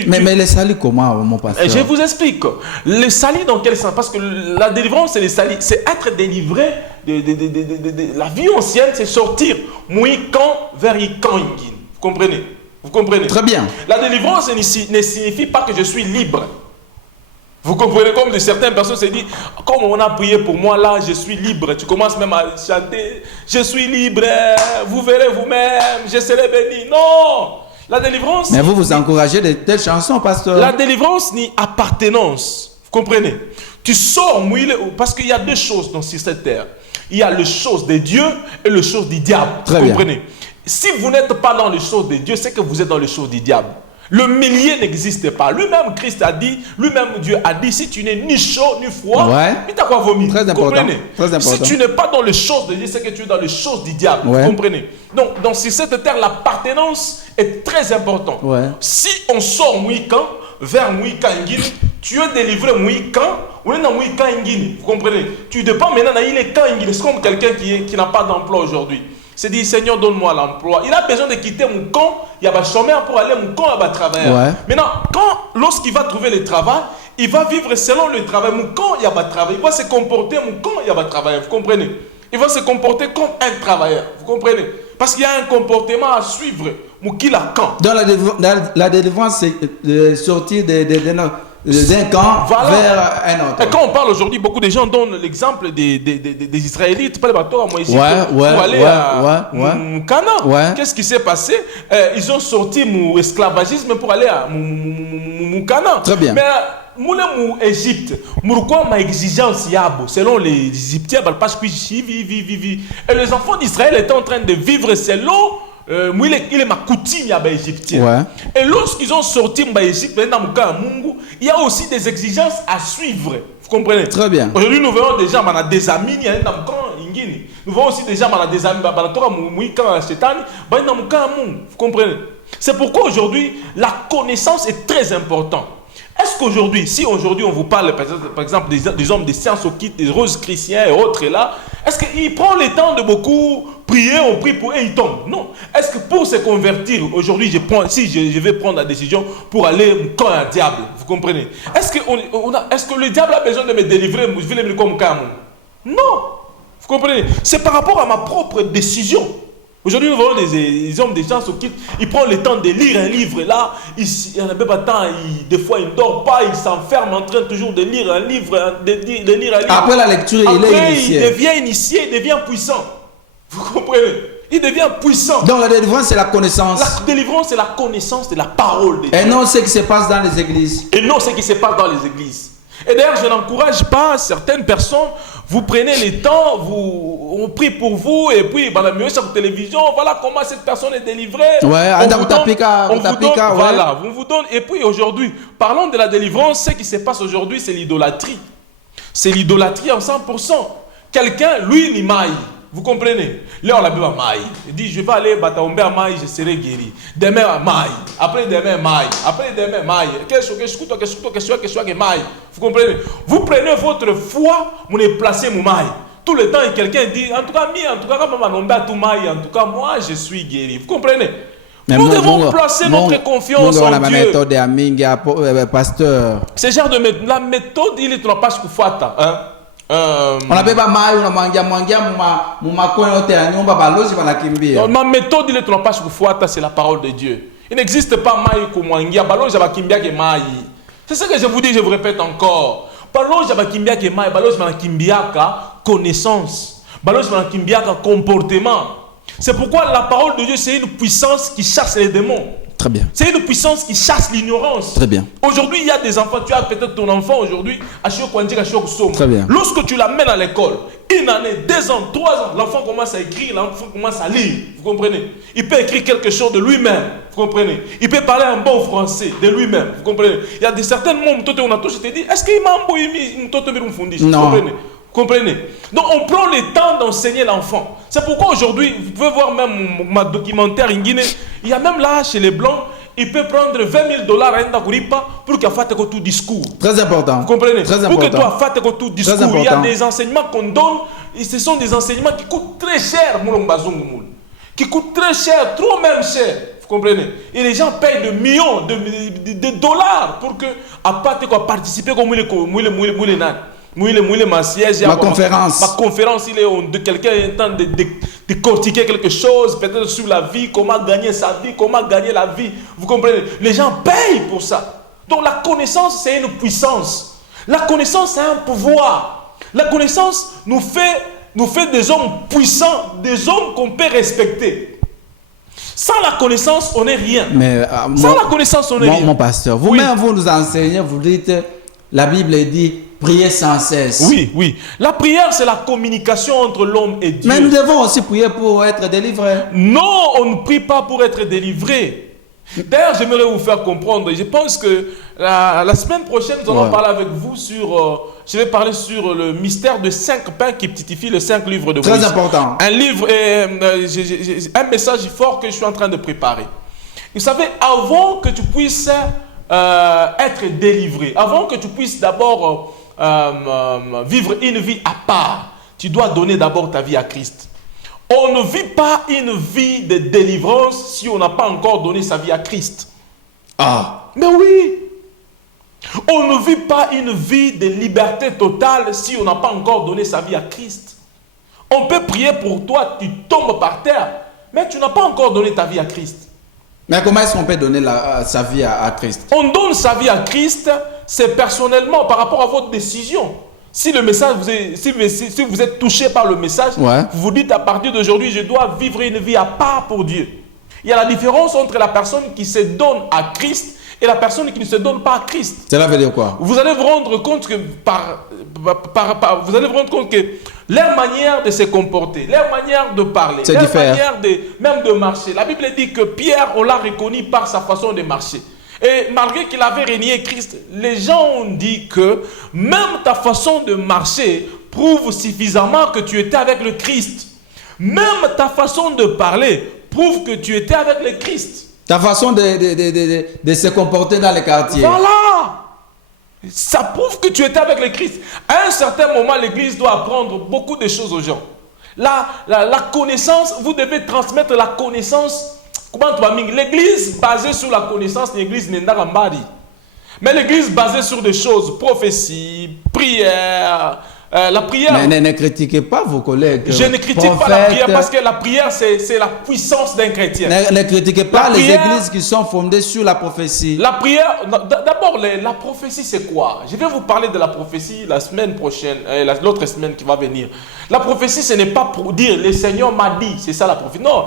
Mais les salis, comment, mon pasteur? Je vous explique. Les salis, dans quel sens? Parce que la délivrance, c'est les salis. C'est être délivré de la vie ancienne, c'est sortir. Mouikan vers Ikan. Vous comprenez? Vous comprenez? Très bien. La délivrance ne signifie pas que je suis libre. Vous comprenez, comme de certaines personnes se disent, comme on a prié pour moi, là, je suis libre. Tu commences même à chanter, je suis libre, vous verrez vous-même, je serai béni. Non! La délivrance... Mais vous encouragez de telles chansons, pasteur? La délivrance ni appartenance. Vous comprenez? Tu sors, parce qu'il y a deux choses sur cette terre. Il y a les choses de Dieu et les choses du diable. Vous comprenez? Si vous n'êtes pas dans les choses de Dieu, c'est que vous êtes dans les choses du diable. Le milieu n'existe pas. Lui-même, Christ a dit, lui-même Dieu a dit, si tu n'es ni chaud ni froid, il t'a quoi vomi? Très important. Très important. Si tu n'es pas dans les choses de Dieu, c'est que tu es dans les choses du diable. Vous comprenez? Donc, sur cette terre, l'appartenance est très importante. Si on sort Mouikan vers Mouikan Ngini, tu es délivré Mouikan, on est dans Mouikan Ngini. Vous comprenez? Tu dépends maintenant, il est quand Ngini. C'est comme quelqu'un qui n'a pas d'emploi aujourd'hui. C'est dit, Seigneur, donne-moi l'emploi. Il a besoin de quitter mon camp, il va chômeur pour aller mon camp, il va travailler. Maintenant, lorsqu'il va trouver le travail, il va vivre selon le travail. Mon camp, il va travailler. Il va se comporter, mon camp, il va travailler. Vous comprenez? Il va se comporter comme un travailleur. Vous comprenez? Parce qu'il y a un comportement à suivre. Mon qui la camp. Dans la délivrance, c'est sortir d'un camp vers un autre. Et quand on parle aujourd'hui, beaucoup de gens donnent l'exemple des Israélites, pas les bateaux à Moïse, pour aller à Moukana. Qu'est-ce qui s'est passé? Ils ont sorti mon esclavagisme pour aller à Moukana. Très bien. Mais Moulin Égypte, pourquoi ma exigence yabo selon les Égyptiens, parce que et les enfants d'Israël étaient en train de vivre selon il est ma coutume égyptien. Et lorsqu'ils ont sorti l'Égypte, il y a aussi des exigences à suivre. Vous comprenez? Très bien. Aujourd'hui, nous verrons déjà des amis, nous verrons aussi déjà des amis, vous comprenez? C'est pourquoi aujourd'hui, la connaissance est très importante. Est-ce qu'aujourd'hui, si aujourd'hui on vous parle par exemple des hommes des sciences occultes, des roses chrétiens et autres là, est-ce qu'il prend le temps de beaucoup prier, on prie pour eux, ils tombent? Non. Est-ce que pour se convertir, aujourd'hui, je vais prendre la décision pour aller quand un diable, vous comprenez? Est-ce que le diable a besoin de me délivrer, je vais le comme Camon? Non. Vous comprenez? C'est par rapport à ma propre décision. Aujourd'hui, nous voyons des hommes, des gens qui ils prennent le temps de lire un livre là, il n'y a pas de temps, des fois il ne dort pas, il s'enferme en train toujours de lire un livre, de lire un livre. Après la lecture, il est initié. Il devient initié, il devient puissant. Vous comprenez? Il devient puissant. Donc la délivrance, c'est la connaissance. La délivrance, c'est la connaissance de la parole de Dieu. Et non ce qui se passe dans les églises. Et non ce qui se passe dans les églises. Et d'ailleurs, je n'encourage pas certaines personnes, vous prenez le temps, on prie pour vous, et puis, la sur télévision, voilà comment cette personne est délivrée. On vous donne. Et puis aujourd'hui, parlons de la délivrance, ce qui se passe aujourd'hui, c'est l'idolâtrie. C'est l'idolâtrie en 100%. Quelqu'un, lui, il maille. Vous comprenez? Là, on l'a vu à Maï. Il dit, je vais aller Bataombe à Maï, je serai guéri. Demain à Maï. Après demain Maï. Après demain Maï. Vous comprenez? Vous prenez votre foi, vous les placez mon Maï. Tout le temps, quelqu'un dit, en tout cas, en tout cas, en tout cas, moi, je suis guéri. Vous comprenez? Nous devons placer notre confiance en Dieu. C'est genre de méthode. La méthode, il est trop pas kufuata. Ma méthode, il est trop pas kufuata, c'est la parole de Dieu. Il n'existe pas maï kumwangia, balo jaba kimbia ke maï. C'est ce que je vous dis, je vous répète encore. Balo jaba kimbia ke maï, balo jaba kimbia ka connaissance. Balo jaba kimbia ka comportement. C'est pourquoi la parole de Dieu, c'est une puissance qui chasse les démons. Très bien. C'est une puissance qui chasse l'ignorance. Très bien. Aujourd'hui, il y a des enfants, tu as peut-être ton enfant aujourd'hui, très bien. Lorsque tu l'amènes à l'école, 1 année, 2 ans, 3 ans, l'enfant commence à écrire, l'enfant commence à lire. Vous comprenez? Il peut écrire quelque chose de lui-même. Vous comprenez? Il peut parler un bon français de lui-même. Vous comprenez? Il y a certains moments où on a tous été dit, est-ce qu'il m'a envoyé un fondis? Vous comprenez? Comprenez? Donc on prend le temps d'enseigner l'enfant. C'est pourquoi aujourd'hui, vous pouvez voir même ma documentaire en Guinée, il y a même là chez les Blancs, il peut prendre $20,000 à Ndakuripa pour qu'il fasse tout discours. Très important. Vous comprenez? Très pour important. que toi fasses tout discours. Il y a des enseignements qu'on donne, et ce sont des enseignements qui coûtent très cher. Qui coûtent très cher, trop même cher. Vous comprenez? Et les gens payent de millions de dollars pour que à participer comme ma conférence. Ma conférence, il est de quelqu'un en train de décortiquer quelque chose, peut-être sur la vie, comment gagner sa vie, comment gagner la vie. Vous comprenez? Les gens payent pour ça. Donc la connaissance, c'est une puissance. La connaissance, c'est un pouvoir. La connaissance nous fait des hommes puissants, des hommes qu'on peut respecter. Sans la connaissance, on n'est rien. Mais, sans la connaissance, on n'est rien. Mon pasteur, vous-même, vous nous enseignez, vous dites, la Bible dit, priez sans cesse. Oui, oui. La prière, c'est la communication entre l'homme et Dieu. Mais nous devons aussi prier pour être délivrés. Non, on ne prie pas pour être délivré. D'ailleurs, j'aimerais vous faire comprendre. Je pense que la semaine prochaine, nous allons parler avec vous sur... je vais parler sur le mystère de 5 pains qui typifient les 5 livres de Moïse. Très important. Un livre, un message fort que je suis en train de préparer. Vous savez, avant que tu puisses être délivré, avant que tu puisses d'abord vivre une vie à part, tu dois donner d'abord ta vie à Christ. On ne vit pas une vie de délivrance si on n'a pas encore donné sa vie à Christ. Ah. Mais oui. On ne vit pas une vie de liberté totale si on n'a pas encore donné sa vie à Christ. On peut prier pour toi, tu tombes par terre, mais tu n'as pas encore donné ta vie à Christ. Mais comment est-ce qu'on peut donner sa vie à Christ? On donne sa vie à Christ, c'est personnellement par rapport à votre décision. Si le message si vous êtes touché par le message, vous vous dites à partir d'aujourd'hui, je dois vivre une vie à part pour Dieu. Il y a la différence entre la personne qui se donne à Christ et la personne qui ne se donne pas à Christ. Cela veut dire quoi? Vous allez vous rendre compte que vous allez vous rendre compte que leur manière de se comporter, leur manière de parler, leur manière même de marcher. La Bible dit que Pierre, on l'a reconnu par sa façon de marcher. Et malgré qu'il avait régné Christ, les gens ont dit que même ta façon de marcher prouve suffisamment que tu étais avec le Christ. Même ta façon de parler prouve que tu étais avec le Christ. Ta façon de se comporter dans les quartiers. Voilà. Ça prouve que tu étais avec le Christ. À un certain moment, l'Église doit apprendre beaucoup de choses aux gens. La connaissance, vous devez transmettre la connaissance. L'église basée sur la connaissance, l'église n'est pas Mbari. Mais l'église basée sur des choses, prophétie, prière, la prière. Mais ne critiquez pas vos collègues. Je ne critique pas la prière parce que la prière, c'est la puissance d'un chrétien. Ne critiquez pas les églises qui sont fondées sur la prophétie. La prière, d'abord, la prophétie, c'est quoi? Je vais vous parler de la prophétie la semaine prochaine, l'autre semaine qui va venir. La prophétie, ce n'est pas pour dire le Seigneur m'a dit, c'est ça la prophétie. Non,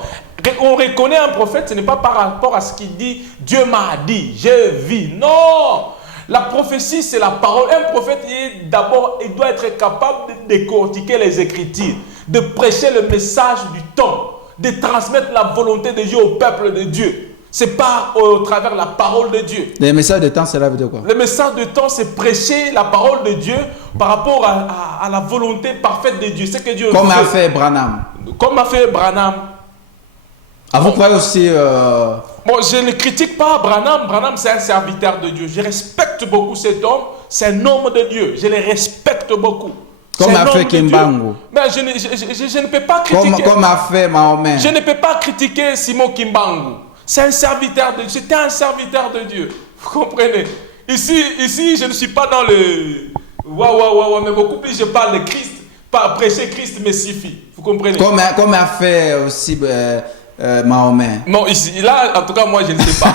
on reconnaît un prophète, ce n'est pas par rapport à ce qu'il dit, Dieu m'a dit, j'ai vu. Non! La prophétie, c'est la parole. Un prophète, d'abord, il doit être capable de décortiquer les Écritures, de prêcher le message du temps, de transmettre la volonté de Dieu au peuple de Dieu. C'est pas au travers la parole de Dieu. Le message de temps, cela veut dire quoi? Le message de temps, c'est prêcher la parole de Dieu par rapport à la volonté parfaite de Dieu. C'est que Dieu comme a fait Branham. Comme a fait Branham. Ah, vous croyez aussi... Bon, je ne critique pas Branham. Branham, c'est un serviteur de Dieu. Je respecte beaucoup cet homme. C'est un homme de Dieu. Je le respecte beaucoup. Comme a fait Kimbangu. Mais je ne peux pas critiquer... Comme a fait Mahomet. Je ne peux pas critiquer Simon Kimbangu. C'est un serviteur de Dieu. C'était un serviteur de Dieu. Vous comprenez? Ici, je ne suis pas dans le... mais beaucoup plus je parle de Christ. Prêcher Christ me suffit. Vous comprenez? Comme a fait aussi Mahomet. Non, ici, là, en tout cas, moi, je ne sais pas.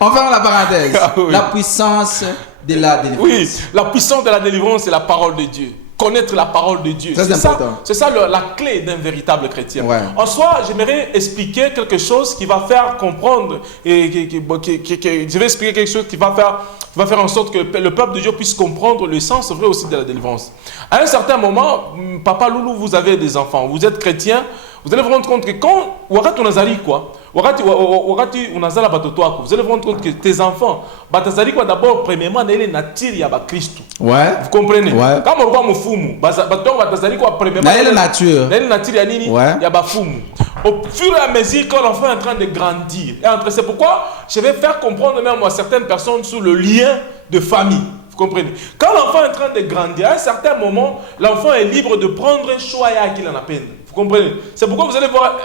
On ferme la parenthèse. Ah, oui. La puissance de la délivrance. Oui, la puissance de la délivrance, c'est la parole de Dieu. Connaître la parole de Dieu. C'est important. C'est ça la clé d'un véritable chrétien. Ouais. En soi, j'aimerais expliquer quelque chose qui va faire comprendre, je vais expliquer quelque chose qui va faire en sorte que le peuple de Dieu puisse comprendre le sens vrai aussi de la délivrance. À un certain moment, Papa Loulou, vous avez des enfants, vous êtes chrétien, vous allez vous rendre compte que quand vous allez vous allez vous rendre compte que tes enfants, d'abord, premièrement, ils sont nature à Christ. Ouais. Vous comprenez? Ouais. Quand on voit mon fumu, premièrement, nature. Au fur et à mesure que l'enfant est en train de grandir, c'est pourquoi je vais faire comprendre même à certaines personnes sur le lien de famille. Vous comprenez? Quand l'enfant est en train de grandir, à un certain moment, l'enfant est libre de prendre un choix qu'il en a peine. Vous comprenez? C'est pourquoi vous allez voir,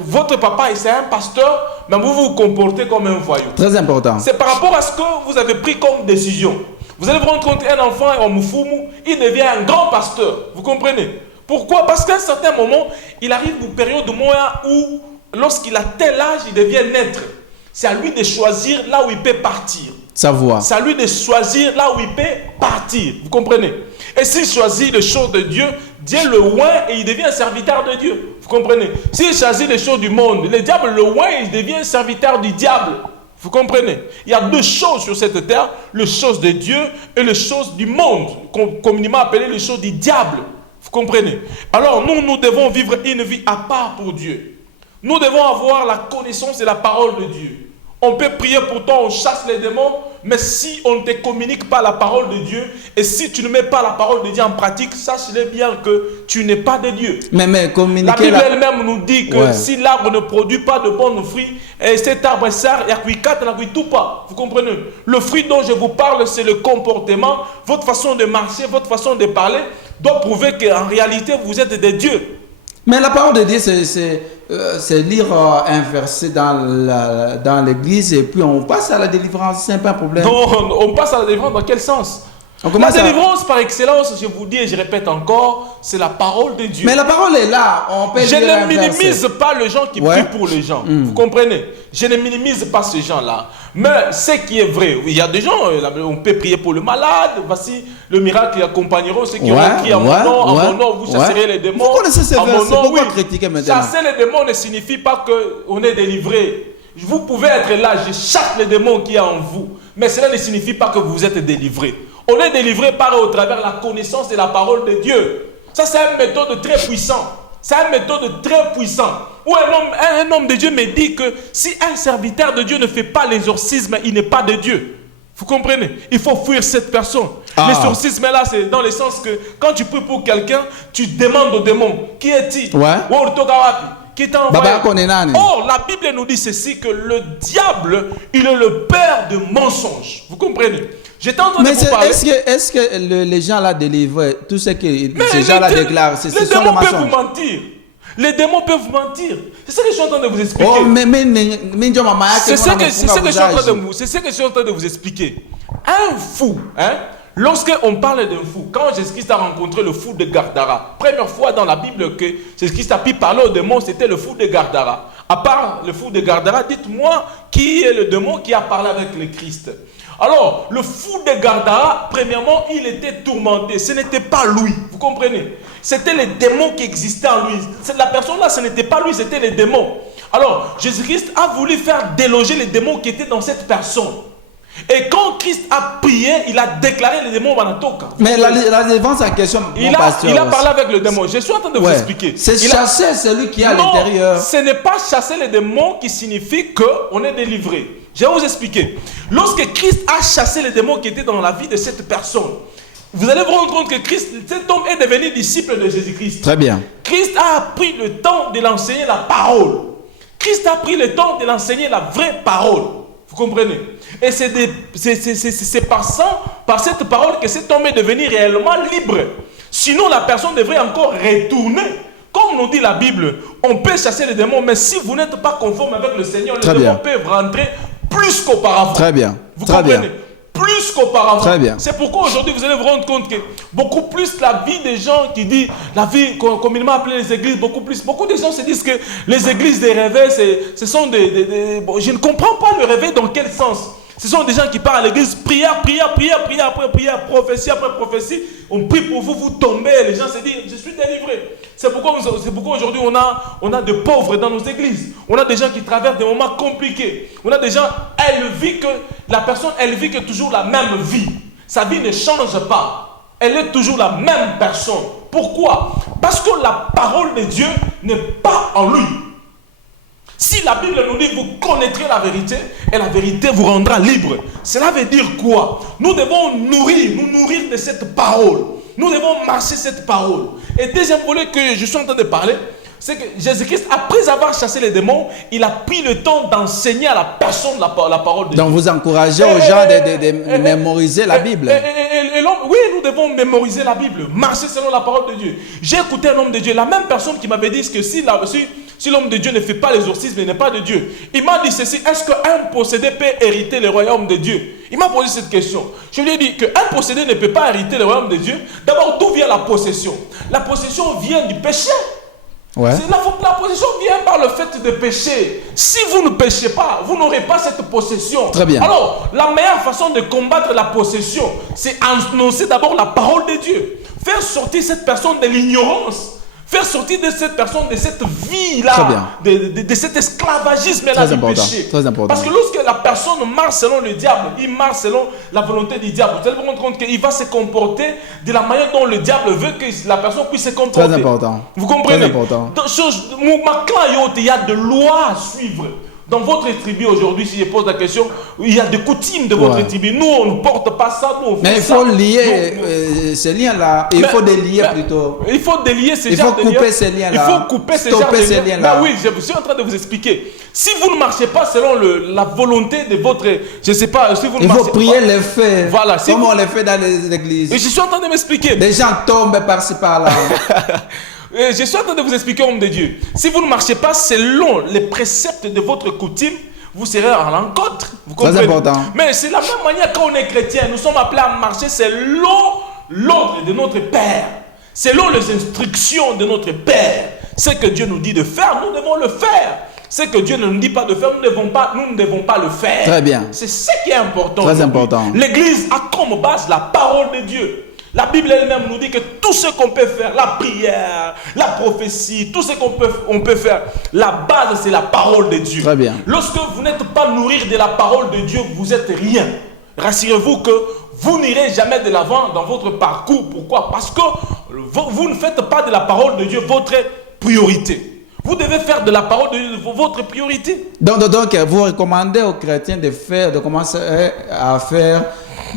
votre papa, c'est un pasteur, mais vous vous comportez comme un voyou. Très important. C'est par rapport à ce que vous avez pris comme décision. Vous allez vous rendre compte qu'un enfant, il devient un grand pasteur. Vous comprenez? Pourquoi? Parce qu'à un certain moment, il arrive une période où, lorsqu'il atteint l'âge, il devient naître. C'est à lui de choisir là où il peut partir. Savoir. C'est à lui de choisir là où il peut partir. Vous comprenez? Et s'il choisit les choses de Dieu, Dieu le oint et il devient un serviteur de Dieu. Vous comprenez? S'il choisit les choses du monde, le diable le oint et il devient un serviteur du diable. Vous comprenez? Il y a deux choses sur cette terre, les choses de Dieu et les choses du monde, communément appelées les choses du diable. Vous comprenez? Alors nous devons vivre une vie à part pour Dieu. Nous devons avoir la connaissance de la parole de Dieu. On peut prier pourtant, on chasse les démons, mais si on ne te communique pas la parole de Dieu, et si tu ne mets pas la parole de Dieu en pratique, sache-le bien que tu n'es pas de Dieu. Mais communiquer la Bible elle-même nous dit que si l'arbre ne produit pas de bons fruits, et cet arbre sert, il n'y a tout pas. Vous comprenez? Le fruit dont je vous parle, c'est le comportement, votre façon de marcher, votre façon de parler, doit prouver qu'en réalité, vous êtes des dieux. Mais la parole de Dieu, c'est lire un verset dans l'église et puis on passe à la délivrance, c'est pas un problème. Non, on passe à la délivrance dans quel sens? La délivrance par excellence, je vous dis et je répète encore, c'est la parole de Dieu. Mais la parole est là, on peut Je lire ne minimise pas les gens qui prient pour les gens. Vous comprenez? Je ne minimise pas ces gens-là. Mais ce qui est vrai, il y a des gens, on peut prier pour le malade, voici le miracle, ils accompagneront ceux qui ont crié à mon nom, vous chasserez les démons. Vous connaissez ces versets, pourquoi critiquer maintenant? Chasser les démons ne signifie pas qu'on est délivré. Vous pouvez être là, je chasse les démons qui y a en vous, mais cela ne signifie pas que vous êtes délivré. On est délivré par et au travers la connaissance de la parole de Dieu. Ça, c'est une méthode très puissante. C'est une méthode très puissante. Où un homme de Dieu me dit que si un serviteur de Dieu ne fait pas l'exorcisme, il n'est pas de Dieu. Vous comprenez? Il faut fuir cette personne. L'exorcisme là, c'est dans le sens que quand tu pries pour quelqu'un, tu demandes au démon, qui est-il? Qui t'a envoyé? Or, la Bible nous dit ceci, que le diable, il est le père de mensonges. Vous comprenez? J'étais en train de vous parler. Est-ce que les gens là délivrent tout ce que ces gens là déclarent? Les démons peuvent vous mentir. Les démons peuvent vous mentir. C'est ce que je suis en train de vous expliquer. C'est ce que je suis en train de vous expliquer. Un fou, lorsqu'on parle d'un fou, quand Jésus-Christ a rencontré le fou de Gardara, première fois dans la Bible que Jésus-Christ a pu parler au démon, c'était le fou de Gardara. À part le fou de Gardara, dites-moi qui est le démon qui a parlé avec le Christ. Alors, le fou de Gardara, premièrement, il était tourmenté. Ce n'était pas lui, vous comprenez? C'était les démons qui existaient en lui. La personne-là, ce n'était pas lui, c'était les démons. Alors, Jésus-Christ a voulu faire déloger les démons qui étaient dans cette personne. Et quand Christ a prié, il a déclaré les démons Manatoka. Mais la défense en question, il a parlé avec le démon. Je suis en train de vous expliquer. C'est chasser celui qui est à l'intérieur. Ce n'est pas chasser les démons qui signifie qu'on est délivré. Je vais vous expliquer. Lorsque Christ a chassé les démons qui étaient dans la vie de cette personne, vous allez vous rendre compte que cet homme est devenu disciple de Jésus-Christ. Très bien. Christ a pris le temps de l'enseigner la parole. Christ a pris le temps de l'enseigner la vraie parole. Vous comprenez? Et c'est par cette parole que cet homme est devenu réellement libre. Sinon, la personne devrait encore retourner. Comme comme nous dit la Bible, on peut chasser les démons, mais si vous n'êtes pas conforme avec le Seigneur, les Très démons bien. peuvent rentrer plus qu'auparavant. Très bien. Vous Très comprenez? bien. Plus qu'auparavant. Très bien. C'est pourquoi aujourd'hui vous allez vous rendre compte que beaucoup plus la vie des gens qui disent, la vie communément appelée les églises, beaucoup de gens se disent que les églises des réveils, ce sont bon, je ne comprends pas le réveil dans quel sens. Ce sont des gens qui partent à l'église, prière après prière, prophétie après prophétie. On prie pour vous, vous tombez, les gens se disent, je suis délivré. C'est pourquoi aujourd'hui on a des pauvres dans nos églises. On a des gens qui traversent des moments compliqués. On a des gens, la personne vit que toujours la même vie. Sa vie ne change pas. Elle est toujours la même personne. Pourquoi? Parce que la parole de Dieu n'est pas en lui. Si la Bible nous dit vous connaîtrez la vérité et la vérité vous rendra libre, cela veut dire quoi? Nous devons nous nourrir de cette parole. Nous devons marcher cette parole. Et deuxième volet que je suis en train de parler, c'est que Jésus-Christ, après avoir chassé les démons, il a pris le temps d'enseigner à la personne la parole de Dieu. Donc vous encouragez aux gens de mémoriser la Bible. Oui, nous devons mémoriser la Bible, marcher selon la parole de Dieu. J'ai écouté un homme de Dieu, la même personne qui m'avait dit que si l'homme de Dieu ne fait pas l'exorcisme, il n'est pas de Dieu. Il m'a dit ceci, est-ce qu'un possédé peut hériter le royaume de Dieu? Il m'a posé cette question. Je lui ai dit qu'un possédé ne peut pas hériter le royaume de Dieu. D'abord, d'où vient la possession? La possession vient du péché. Ouais. La possession vient par le fait de pécher. Si vous ne péchez pas, vous n'aurez pas cette possession. Très bien. Alors, la meilleure façon de combattre la possession, c'est annoncer d'abord la parole de Dieu. Faire sortir cette personne de l'ignorance. Faire sortir de cette personne, de cette vie-là, de cet esclavagisme-là du péché. Très important. Parce que lorsque la personne marche selon le diable, il marche selon la volonté du diable, vous allez vous rendre compte qu'il va se comporter de la manière dont le diable veut que la personne puisse se comporter. Très important. Vous comprenez? Très important. Il y a de lois à suivre. Dans votre tribu aujourd'hui, si je pose la question, il y a des coutumes de votre tribu. Nous, on ne porte pas ça. Nous, on fait mais il ça. faut lier ces liens-là. Il faut délier plutôt. Il faut délier ces Il genres faut de liens. couper ces liens-là. Il faut couper ces genres Stopper de ces liens. liens-là. Oui, je suis en train de vous expliquer. Si vous ne marchez pas selon la volonté de votre... Je ne sais pas, si vous ne Il marchez faut prier pas... les faits. Voilà, si comme vous- on les fait dans les églises. Et je suis en train de m'expliquer. Des gens tombent par-ci par-là. Je suis en train de vous expliquer, homme de Dieu. Si vous ne marchez pas selon les préceptes de votre coutume, vous serez en l'encontre. Vous Très comprenez? important. Mais c'est la même manière quand on est chrétien. Nous sommes appelés à marcher selon l'ordre de notre Père. Selon les instructions de notre Père. Ce que Dieu nous dit de faire, nous devons le faire. Ce que Dieu ne nous dit pas de faire, nous ne devons pas le faire. Très bien. C'est ce qui est important. Très aujourd'hui. important. L'Église a comme base la parole de Dieu. La Bible elle-même nous dit que tout ce qu'on peut faire, la prière, la prophétie, tout ce qu'on peut faire, la base c'est la parole de Dieu. Très bien. Lorsque vous n'êtes pas nourri de la parole de Dieu, vous êtes rien. Rassurez-vous que vous n'irez jamais de l'avant dans votre parcours. Pourquoi? Parce que vous ne faites pas de la parole de Dieu votre priorité. Vous devez faire de la parole de Dieu votre priorité. Donc, vous recommandez aux chrétiens de commencer à faire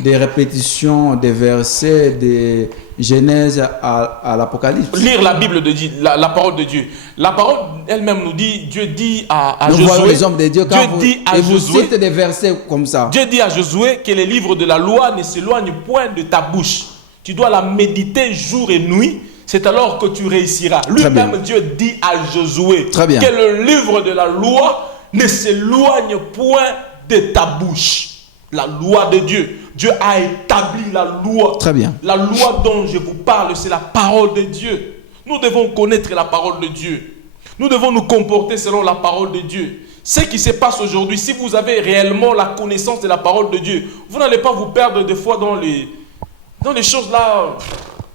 des répétitions des versets de Genèse à l'Apocalypse. Lire la Bible de Dieu, la parole de Dieu. La parole elle-même nous dit, Dieu dit à Nous Josué, voyons les hommes de Dieu quand vous Josué, citez des versets comme ça. Dieu dit à Josué que les livres de la loi ne s'éloignent point de ta bouche. Tu dois la méditer jour et nuit. C'est alors que tu réussiras. Lui-même, Dieu dit à Josué Très bien. que le livre de la loi ne s'éloigne point de ta bouche. La loi de Dieu. Dieu a établi la loi. Très bien. La loi dont je vous parle, c'est la parole de Dieu. Nous devons connaître la parole de Dieu. Nous devons nous comporter selon la parole de Dieu. Ce qui se passe aujourd'hui, si vous avez réellement la connaissance de la parole de Dieu, vous n'allez pas vous perdre des fois dans les choses là.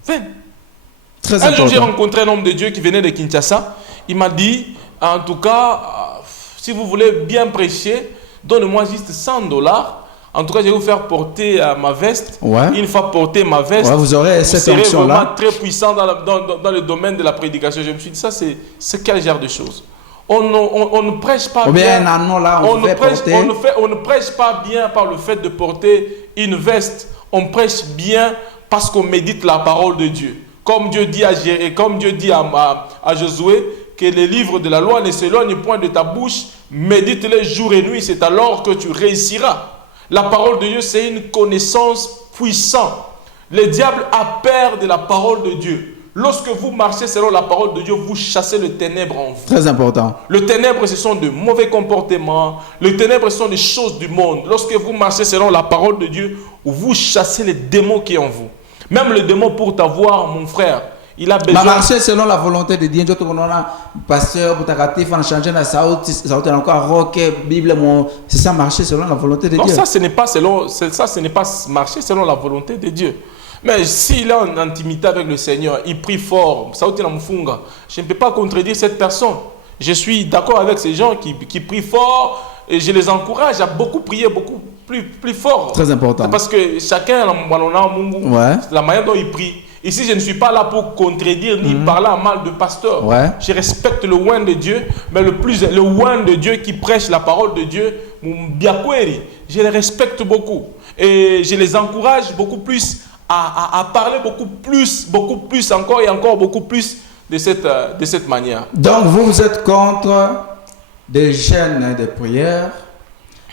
Enfin, Très un jour, j'ai important. rencontré un homme de Dieu qui venait de Kinshasa. Il m'a dit, en tout cas, si vous voulez bien prêcher, donnez-moi juste $100. En tout cas, je vais vous faire porter ma veste. Ouais. Une fois porté ma veste, Ouais, vous aurez cette serez onction-là. vraiment très puissant dans le domaine de la prédication. Je me suis dit, ça, c'est quel genre de choses? On ne prêche pas Ou bien bien. un anneau là, on fait porter. On ne prêche pas bien par le fait de porter une veste. On prêche bien parce qu'on médite la parole de Dieu. Comme Dieu dit à Josué, que les livres de la loi ne s'éloignent point de ta bouche, médite-les jour et nuit, c'est alors que tu réussiras. La parole de Dieu, c'est une connaissance puissante. Le diable a peur de la parole de Dieu. Lorsque vous marchez selon la parole de Dieu, vous chassez le ténèbre en vous. Très important. Le ténèbre, ce sont de mauvais comportements. Le ténèbre, ce sont des choses du monde. Lorsque vous marchez selon la parole de Dieu, vous chassez les démons qui sont en vous. Même le démon pour t'avoir, mon frère, il a besoin... marcher selon la volonté de Dieu. Pasteur, pour t'arrêter, il faut changer la saout, encore rock, Bible, c'est ça, marcher selon la volonté de non, Dieu. Ça, ce n'est pas marcher selon la volonté de Dieu. Mais s'il est en intimité avec le Seigneur, il prie fort, je ne peux pas contredire cette personne. Je suis d'accord avec ces gens qui prient fort et je les encourage à beaucoup prier, beaucoup plus fort. Très important. Parce que chacun a la manière dont il prie. Ici, je ne suis pas là pour contredire ni parler en mal de pasteur. Ouais. Je respecte le oint de Dieu, mais le oint de Dieu qui prêche la parole de Dieu, je les respecte beaucoup. Et je les encourage beaucoup plus à parler beaucoup plus encore et encore beaucoup plus de cette manière. Donc vous êtes contre des jeûnes de prière,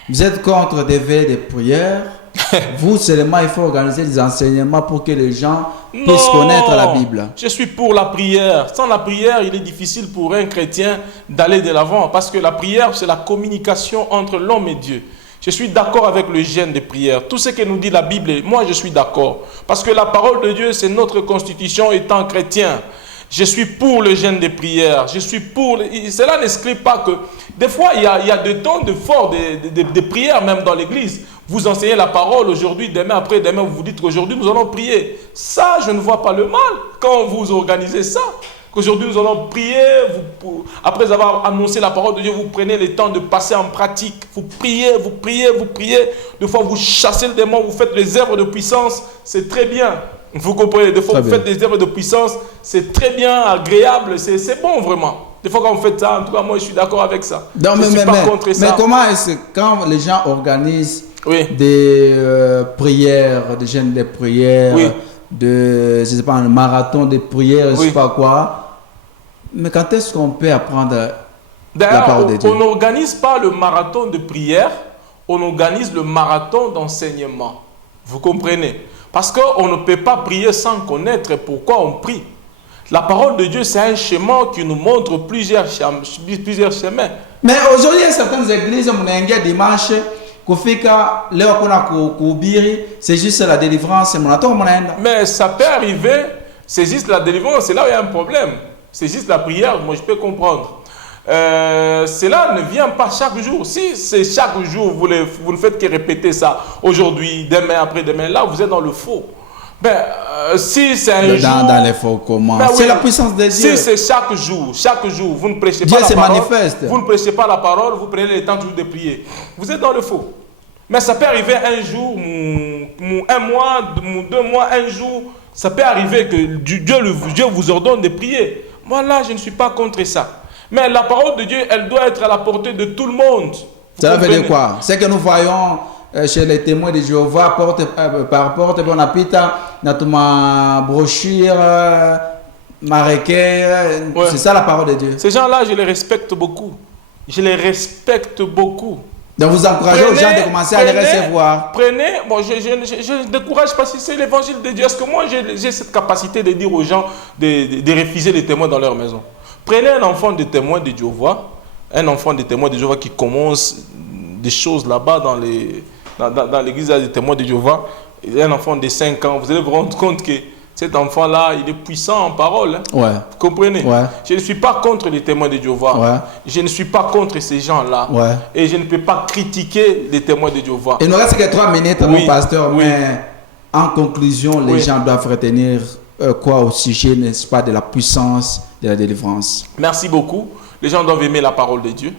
vous êtes contre des veilles de prière. Vous seulement, il faut organiser des enseignements pour que les gens puissent connaître la Bible. Je suis pour la prière. Sans la prière, il est difficile pour un chrétien d'aller de l'avant parce que la prière, c'est la communication entre l'homme et Dieu. Je suis d'accord avec le jeûne de prière. Tout ce que nous dit la Bible, moi je suis d'accord. Parce que la parole de Dieu, c'est notre constitution étant chrétien. Je suis pour le jeûne de prière. Je suis pour... Cela n'exclut pas que... Des fois, il y a des temps de fort, de prière même dans l'église. Vous enseignez la parole aujourd'hui, demain, après-demain, vous vous dites qu'aujourd'hui nous allons prier. Ça, je ne vois pas le mal quand vous organisez ça. Qu'aujourd'hui nous allons prier, après avoir annoncé la parole de Dieu, vous prenez le temps de passer en pratique. Vous priez, vous priez, vous priez. Des fois, vous chassez le démon, vous faites les œuvres de puissance. C'est très bien. Vous comprenez? Des fois, vous faites des œuvres de puissance. C'est très bien, agréable. C'est bon, vraiment. Des fois, quand vous faites ça, en tout cas, moi, je suis d'accord avec ça. Non, je ne suis pas contre ça. Mais comment est-ce que quand les gens organisent des prières, des jeûnes de prières, je sais pas, un marathon de prières, je sais pas quoi, mais quand est-ce qu'on peut apprendre la parole de Dieu? On n'organise pas le marathon de prière, on organise le marathon d'enseignement. Vous comprenez? Parce qu'on ne peut pas prier sans connaître pourquoi on prie. La parole de Dieu, c'est un chemin qui nous montre plusieurs chemins. Mais aujourd'hui, il y a certaines églises, on a un dimanche, c'est juste la délivrance. Mais ça peut arriver, c'est juste la délivrance, c'est là où il y a un problème. C'est juste la prière, moi je peux comprendre. Cela ne vient pas chaque jour. Si c'est chaque jour, vous ne faites que répéter ça. Aujourd'hui, demain, après-demain, là vous êtes dans le faux. Si c'est un jour... Dans les faux comment? C'est la puissance de Dieu. Si c'est chaque jour, vous ne prêchez pas la parole. Manifeste. Vous ne prêchez pas la parole, vous prenez le temps toujours de prier. Vous êtes dans le faux. Mais ça peut arriver un jour, un mois, 2 mois, un jour. Ça peut arriver que Dieu vous ordonne de prier. Moi là, je ne suis pas contre ça. Mais la parole de Dieu, elle doit être à la portée de tout le monde. Ça veut dire quoi? C'est que nous voyons chez les témoins de Jéhovah, porte par porte, on a pita, notre brochure, c'est ça la parole de Dieu. Ces gens-là, je les respecte beaucoup. Je les respecte beaucoup. Donc vous encouragez aux gens de commencer à les recevoir. Prenez, bon, je ne décourage pas si c'est l'évangile de Dieu. Est-ce que moi j'ai cette capacité de dire aux gens de refuser les témoins dans leur maison? Prenez un enfant de témoin de Jéhovah, qui commence des choses là-bas dans l'église des témoins de Jéhovah, un enfant de 5 ans, vous allez vous rendre compte que cet enfant-là, il est puissant en parole. Hein? Ouais. Vous comprenez? Ouais. Je ne suis pas contre les témoins de Jéhovah. Ouais. Je ne suis pas contre ces gens-là. Ouais. Et je ne peux pas critiquer les témoins de Jéhovah. Il nous reste que 3 minutes, mon pasteur. Oui. Mais en conclusion, les gens doivent retenir quoi au sujet, n'est-ce pas, de la puissance de la délivrance? Merci beaucoup. Les gens doivent aimer la parole de Dieu.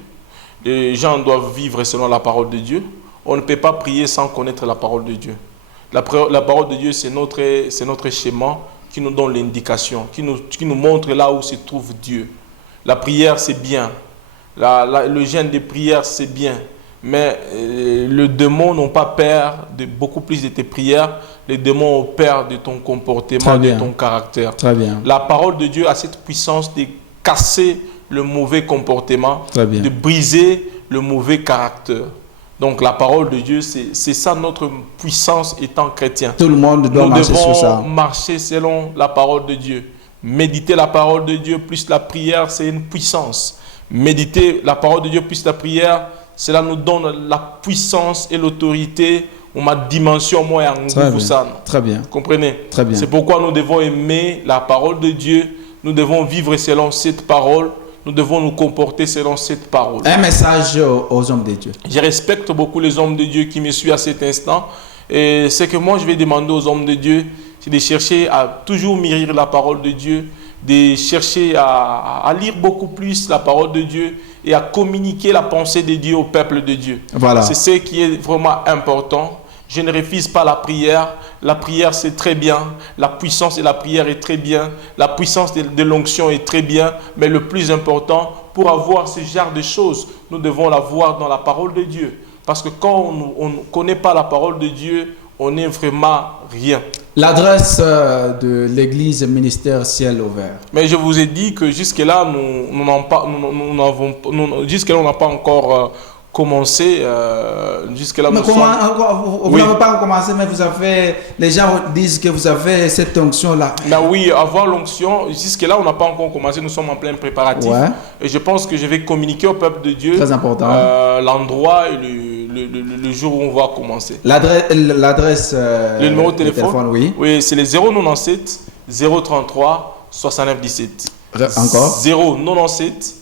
Les gens doivent vivre selon la parole de Dieu. On ne peut pas prier sans connaître la parole de Dieu. La parole de Dieu, c'est notre schéma qui nous donne l'indication, qui nous montre là où se trouve Dieu. La prière, c'est bien. Le jeûne de prière, c'est bien. Mais le démon n'a pas peur de beaucoup plus de tes prières. Les démons ont peur de ton comportement, de ton caractère. Très bien. La parole de Dieu a cette puissance de casser le mauvais comportement, de briser le mauvais caractère. Donc la parole de Dieu, c'est ça notre puissance étant chrétien. Tout le monde doit marcher sur ça. Nous devons marcher selon la parole de Dieu. Méditer la parole de Dieu plus la prière, c'est une puissance. Méditer la parole de Dieu plus la prière, cela nous donne la puissance et l'autorité ou ma dimension moi en Très bien. Vous comprenez? Très bien. C'est pourquoi nous devons aimer la parole de Dieu. Nous devons vivre selon cette parole. Nous devons nous comporter selon cette parole. Un message aux hommes de Dieu. Je respecte beaucoup les hommes de Dieu qui me suivent à cet instant. Et ce que moi je vais demander aux hommes de Dieu, c'est de chercher à toujours mûrir la parole de Dieu, de chercher à lire beaucoup plus la parole de Dieu et à communiquer la pensée de Dieu au peuple de Dieu. Voilà. C'est ce qui est vraiment important. Je ne refuse pas la prière. La prière, c'est très bien. La puissance de la prière est très bien. La puissance de l'onction est très bien. Mais le plus important, pour avoir ce genre de choses, nous devons l'avoir dans la parole de Dieu. Parce que quand on ne connaît pas la parole de Dieu, on n'est vraiment rien. L'adresse de l'église ministère ciel ouvert. Mais je vous ai dit que jusque-là, jusque-là, on n'a pas encore commencé. Jusque-là, Mais nous comment sommes... vous n'avez pas commencé, mais vous avez, les gens disent que vous avez cette onction-là. Ben oui, avoir l'onction, jusque-là, on n'a pas encore commencé, nous sommes en plein préparatif. Ouais. Et je pense que je vais communiquer au peuple de Dieu l'endroit et le jour où on va commencer. L'adresse, le numéro de téléphone, oui. Oui, c'est le 097 033 69 17. Encore 097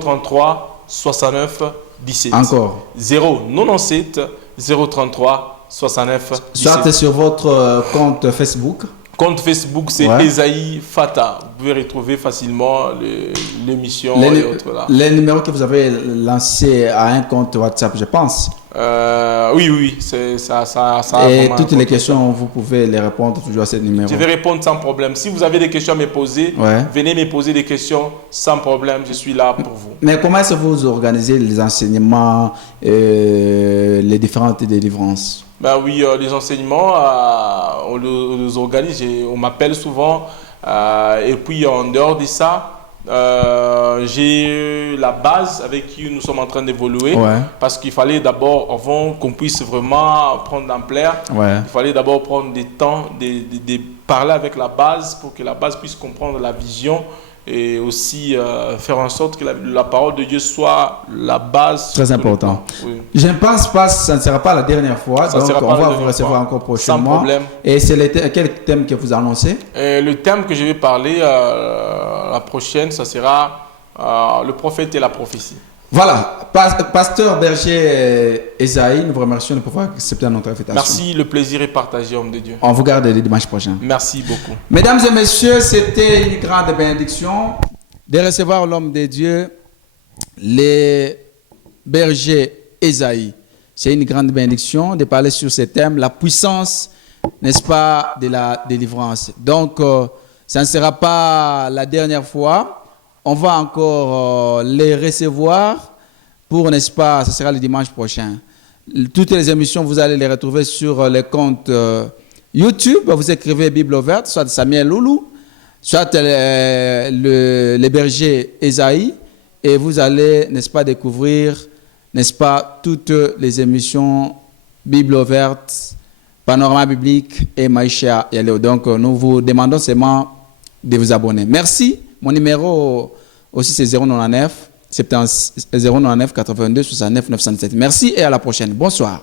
033 69 17. Encore 097 033 69 17. Soit sur votre compte Facebook. Compte Facebook, c'est Esaïe Fata. Vous pouvez retrouver facilement l'émission et autres là. Les numéros que vous avez lancés à un compte WhatsApp, je pense. Oui, c'est ça. Et toutes les questions, vous pouvez les répondre toujours à ce numéro. Je vais répondre sans problème. Si vous avez des questions à me poser, venez me poser des questions sans problème. Je suis là pour vous. Mais comment est-ce que vous organisez les enseignements, les différentes délivrances? Ben oui, les enseignements, on les organise, on m'appelle souvent. Et puis en dehors de ça, j'ai la base avec qui nous sommes en train d'évoluer. Parce qu'il fallait d'abord, avant qu'on puisse vraiment prendre l'ampleur, il fallait d'abord prendre du temps de parler avec la base pour que la base puisse comprendre la vision. Et aussi faire en sorte que la parole de Dieu soit la base. Très important. Oui. Je ne pense pas que ça ne sera pas la dernière fois. Donc on va vous recevoir encore prochainement. Sans problème. Et c'est quel thème que vous annoncez? Le thème que je vais parler la prochaine, ça sera le prophète et la prophétie. Voilà, pasteur Berger Esaïe, nous vous remercions de pouvoir accepter notre invitation. Merci, le plaisir est partagé, homme de Dieu. On vous garde le dimanche prochain. Merci beaucoup. Mesdames et messieurs, c'était une grande bénédiction de recevoir l'homme de Dieu, le Berger Esaïe. C'est une grande bénédiction de parler sur ce thème, la puissance, n'est-ce pas, de la délivrance. Donc, ça ne sera pas la dernière fois. On va encore les recevoir pour, n'est-ce pas, ce sera le dimanche prochain. Toutes les émissions, vous allez les retrouver sur les comptes YouTube. Vous écrivez Bible ouverte, soit Samuel Loulou, soit le berger Esaïe. Et vous allez, n'est-ce pas, découvrir, n'est-ce pas, toutes les émissions Bible ouverte, Panorama biblique et Maïcha Yaleo. Donc, nous vous demandons seulement de vous abonner. Merci. Mon numéro aussi c'est 099 82 69 907. Merci et à la prochaine. Bonsoir.